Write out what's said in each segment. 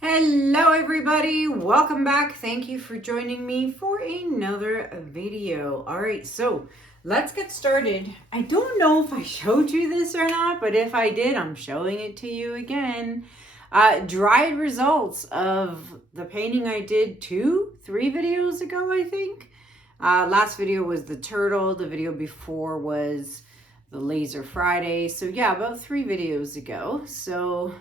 Hello everybody, welcome back. Thank you for joining me for another video. All right, so let's get started. I don't know if I showed you this or not, but if I did, I'm showing it to you again. Dried results of the painting I did 3 videos ago, I think. Last video was the turtle. The video before was the Laser Friday. So yeah, about 3 videos ago. So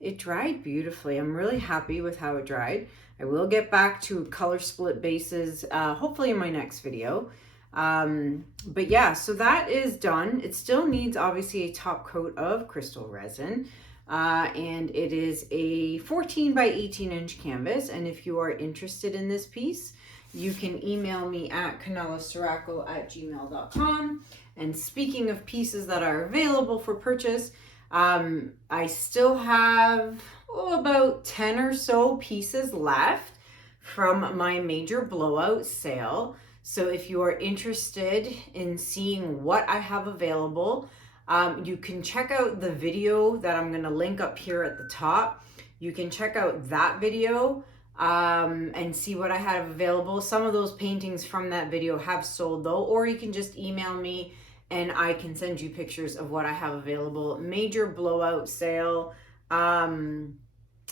it dried beautifully. I'm really happy with how it dried. I will get back to color split bases, hopefully in my next video. But yeah, so that is done. It still needs obviously a top coat of crystal resin. And it is a 14 by 18 inch canvas. And if you are interested in this piece, you can email me at kanellaciraco@gmail.com. And speaking of pieces that are available for purchase, I still have about 10 or so pieces left from my major blowout sale. So if you are interested in seeing what I have available, you can check out the video that I'm going to link up here at the top. You can check out that video and see what I have available. Some of those paintings from that video have sold though, or you can just email me and I can send you pictures of what I have available. Major blowout sale.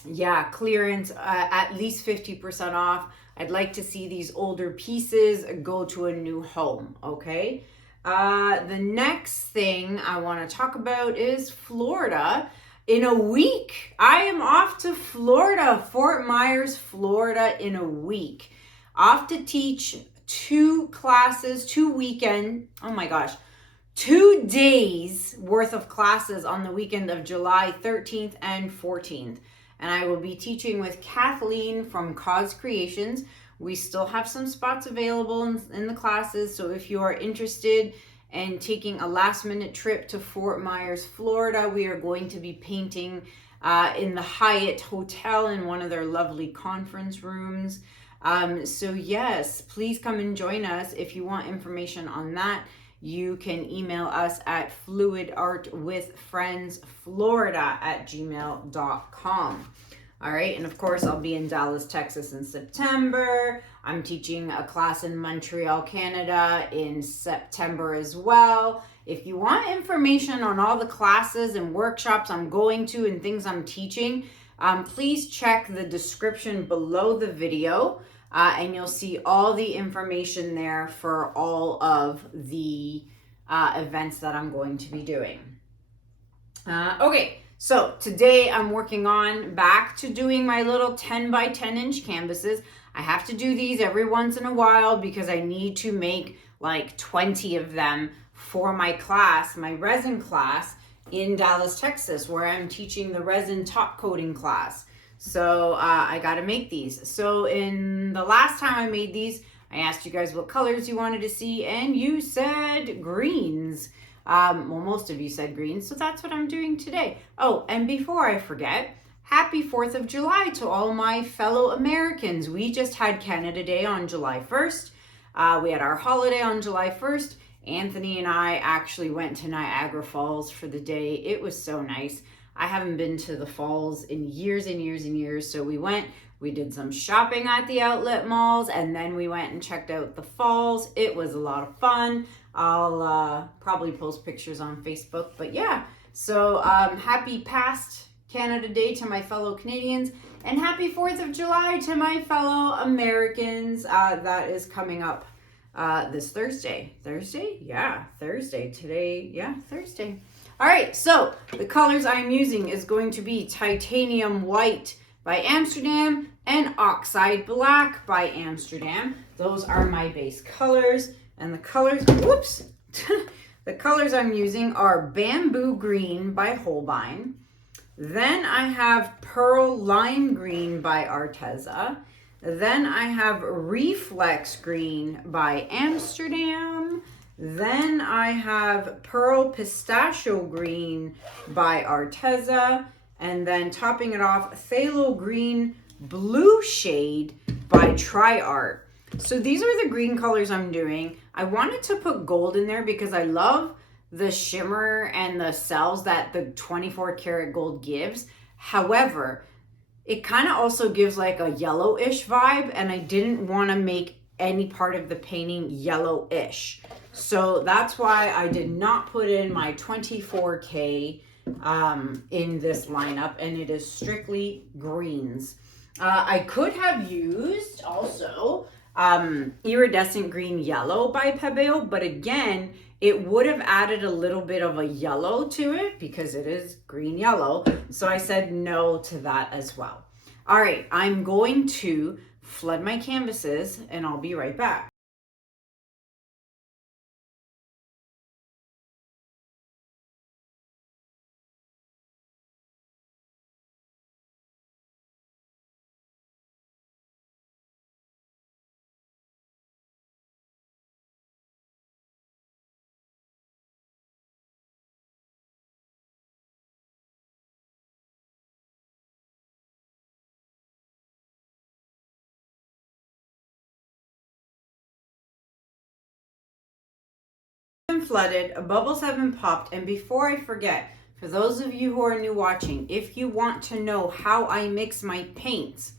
Yeah, clearance, at least 50% off. I'd like to see these older pieces go to a new home, okay? The next thing I want to talk about is Florida. In a week, I am off to Florida, Fort Myers, Florida in a week. Off to teach 2 classes, 2 weekend, oh my gosh, 2 days worth of classes on the weekend of July 13th and 14th. And I will be teaching with Kathleen from Cause Creations. We still have some spots available in the classes. So if you are interested in taking a last minute trip to Fort Myers, Florida, we are going to be painting in the Hyatt Hotel in one of their lovely conference rooms. So yes, please come and join us. If you want information on that, you can email us at fluidartwithfriendsflorida@gmail.com. All right, and of course, I'll be in Dallas, Texas in September. I'm teaching a class in Montreal, Canada in September as well. If you want information on all the classes and workshops I'm going to and things I'm teaching, please check the description below the video. And you'll see all the information there for all of the events that I'm going to be doing. Okay, so today I'm working on back to doing my little 10 by 10 inch canvases. I have to do these every once in a while because I need to make like 20 of them for my class, my resin class in Dallas, Texas, where I'm teaching the resin top coating class. So I got to make these. So in the last time I made these, I asked you guys what colors you wanted to see, and you said greens. Well, most of you said greens, so that's what I'm doing today. Oh, and before I forget, happy 4th of July to all my fellow Americans. We just had Canada Day on July 1st. We had our holiday on July 1st. Anthony and I actually went to Niagara Falls for the day. It was so nice. I haven't been to the falls in years and years and years. So we did some shopping at the outlet malls, and then we went and checked out the falls. It was a lot of fun. I'll probably post pictures on Facebook, but yeah. So happy past Canada Day to my fellow Canadians, and happy 4th of July to my fellow Americans. That is coming up this Thursday. Thursday? Yeah, Thursday. Today, yeah, Thursday. All right, so the colors I'm using is going to be Titanium White by Amsterdam and Oxide Black by Amsterdam. Those are my base colors. And the colors, whoops, the colors I'm using are Bamboo Green by Holbein. Then I have Pearl Lime Green by Arteza. Then I have Reflex Green by Amsterdam. Then I have Pearl Pistachio Green by Arteza. And then topping it off, Phthalo Green Blue Shade by TriArt. So these are the green colors I'm doing. I wanted to put gold in there because I love the shimmer and the cells that the 24 karat gold gives. However, it kind of also gives like a yellowish vibe, and I didn't want to make any part of the painting yellowish. So that's why I did not put in my 24K in this lineup, and it is strictly greens. I could have used also iridescent green yellow by Pebeo, but again, it would have added a little bit of a yellow to it because it is green yellow. So I said no to that as well. All right, I'm going to flood my canvases and I'll be right back. Flooded, bubbles have been popped, and before I forget, for those of you who are new watching, if you want to know how I mix my paints,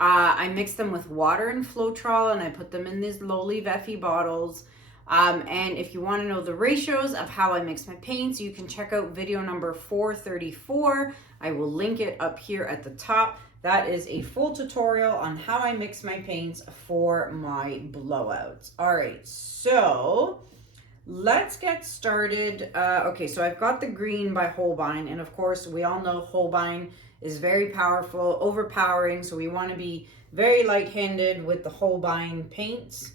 I mix them with water and Floetrol, and I put them in these Lolivefe bottles. And if you want to know the ratios of how I mix my paints, you can check out video number 434. I will link it up here at the top. That is a full tutorial on how I mix my paints for my blowouts. All right, so let's get started. Okay, so I've got the green by Holbein, and of course we all know Holbein is very powerful, overpowering, so we want to be very light-handed with the Holbein paints.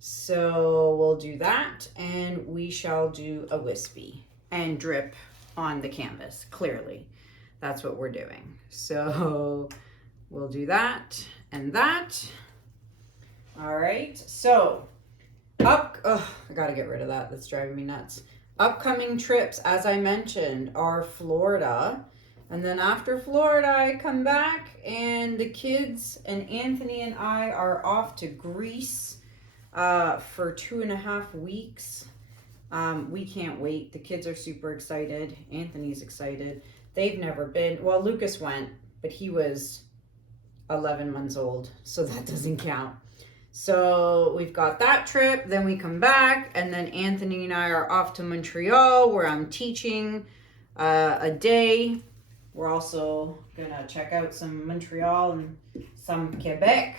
So we'll do that, and we shall do a wispy and drip on the canvas, clearly. That's what we're doing. So we'll do that and that. All right, so I gotta get rid of that. That's driving me nuts. Upcoming trips, as I mentioned, are Florida. And then after Florida, I come back and the kids and Anthony and I are off to Greece for 2.5 weeks. We can't wait. The kids are super excited. Anthony's excited. They've never been. Well, Lucas went, but he was 11 months old, so that doesn't count. So we've got that trip, then we come back, and then Anthony and I are off to Montreal where I'm teaching a day. We're also gonna check out some Montreal and some Quebec.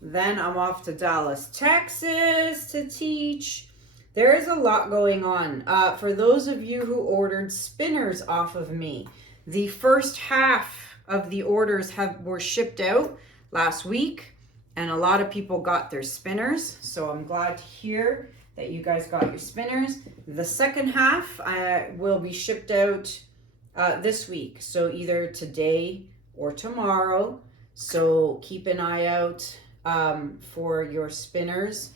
Then I'm off to Dallas, Texas to teach. There is a lot going on. For those of you who ordered spinners off of me, the first half of the orders were shipped out last week. And a lot of people got their spinners, so I'm glad to hear that you guys got your spinners. The second half will be shipped out this week, so either today or tomorrow. So keep an eye out for your spinners.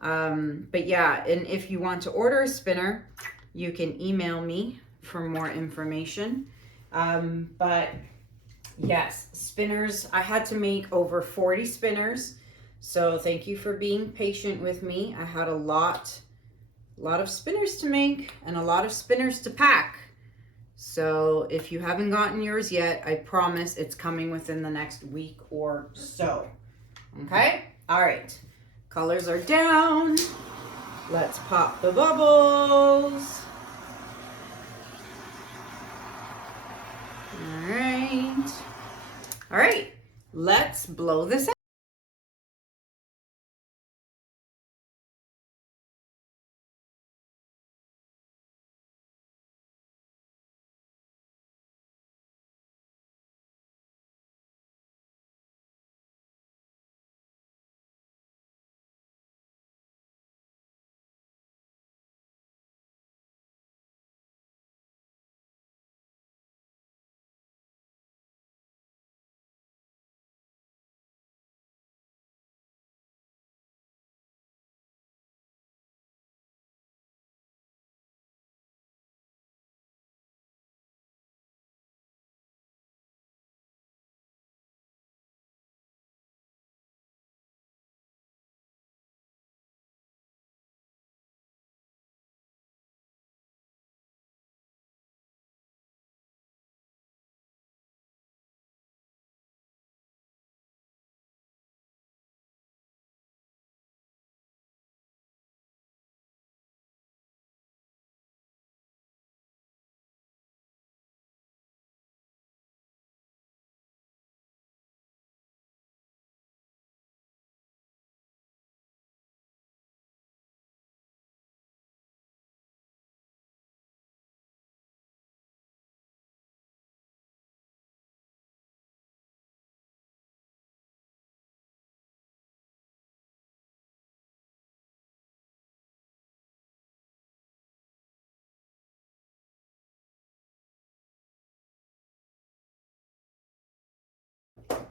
But yeah, and if you want to order a spinner, you can email me for more information. But yes, spinners. I had to make over 40 spinners. So thank you for being patient with me. I had a lot of spinners to make and a lot of spinners to pack. So if you haven't gotten yours yet, I promise it's coming within the next week or so. Okay? All right. Colors are down. Let's pop the bubbles. All right. All right, let's blow this out.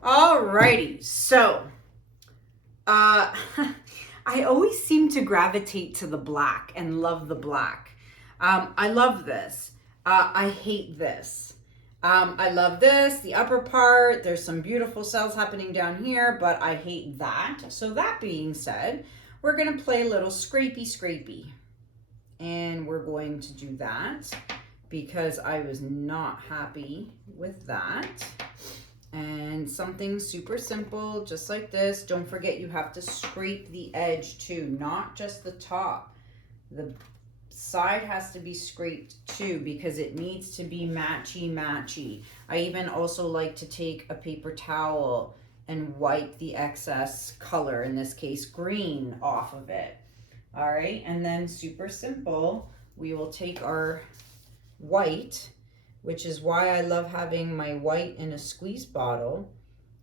Alrighty, so I always seem to gravitate to the black and love the black. I love this. I hate this. I love this, the upper part. There's some beautiful cells happening down here, but I hate that. So that being said, we're gonna play a little scrapey. And we're going to do that because I was not happy with that. And something super simple, just like this. Don't forget you have to scrape the edge too, not just the top. The side has to be scraped too because it needs to be matchy. I even also like to take a paper towel and wipe the excess color, in this case green, off of it. All right, and then super simple, we will take our white, which is why I love having my white in a squeeze bottle,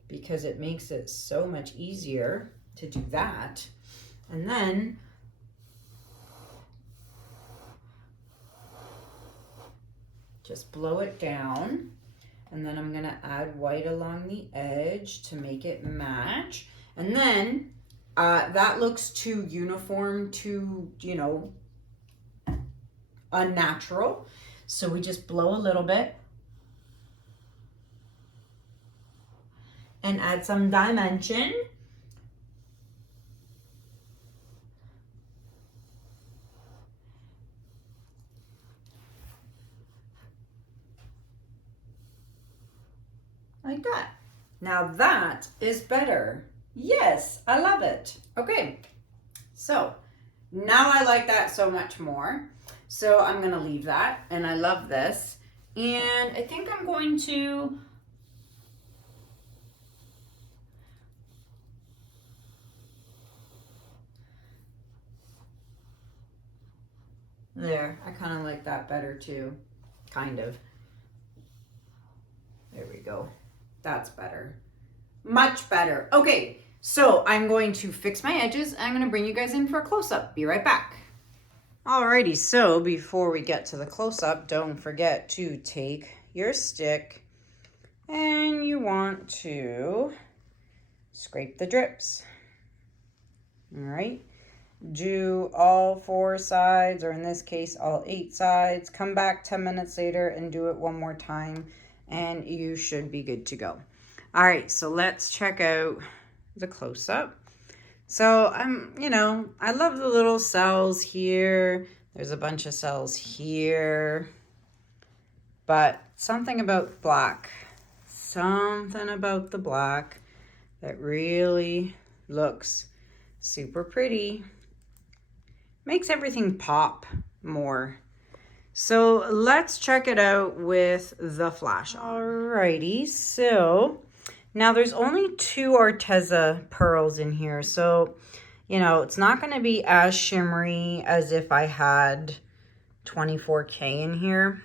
because it makes it so much easier to do that. And then just blow it down. And then I'm gonna add white along the edge to make it match. And then that looks too uniform, too, you know, unnatural. So we just blow a little bit and add some dimension. Like that. Now that is better. Yes, I love it. Okay, so now I like that so much more. So I'm gonna leave that, and I love this. And I think I'm going to there. I kind of like that better too, kind of. There we go. That's better. Much better. Okay, so I'm going to fix my edges. I'm going to bring you guys in for a close-up. Be right back. Alrighty, so before we get to the close-up, don't forget to take your stick and you want to scrape the drips. All right, do all 4 sides, or in this case, all 8 sides. Come back 10 minutes later and do it one more time, and you should be good to go. All right, so let's check out the close-up. So you know, I love the little cells here. There's a bunch of cells here, but something about black, something about the black that really looks super pretty. Makes everything pop more. So let's check it out with the flash on. Alrighty, so now there's only 2 Arteza pearls in here, so, you know, it's not going to be as shimmery as if I had 24K in here.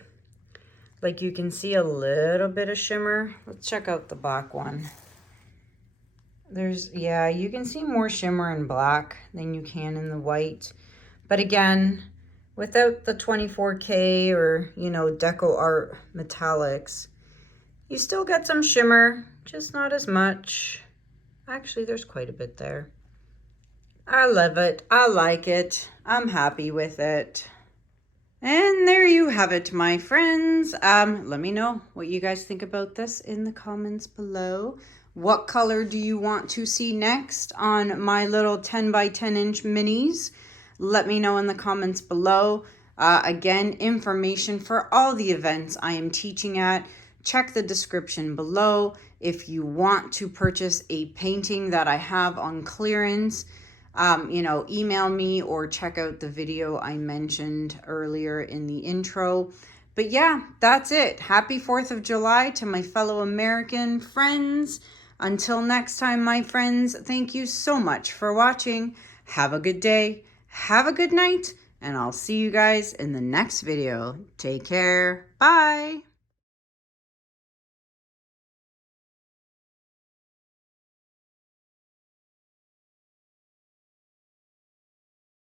Like, you can see a little bit of shimmer. Let's check out the black one. Yeah, you can see more shimmer in black than you can in the white. But again, without the 24K or, you know, Deco Art metallics, you still get some shimmer, just not as much. Actually, there's quite a bit there. I love it. I like it. I'm happy with it. And there you have it, my friends. Let me know what you guys think about this in the comments below. What color do you want to see next on my little 10 by 10 inch minis? Let me know in the comments below. Again, information for all the events I am teaching at. Check the description below. If you want to purchase a painting that I have on clearance, you know, email me or check out the video I mentioned earlier in the intro. But yeah, that's it. Happy 4th of July to my fellow American friends. Until next time, my friends, thank you so much for watching. Have a good day. Have a good night. And I'll see you guys in the next video. Take care. Bye.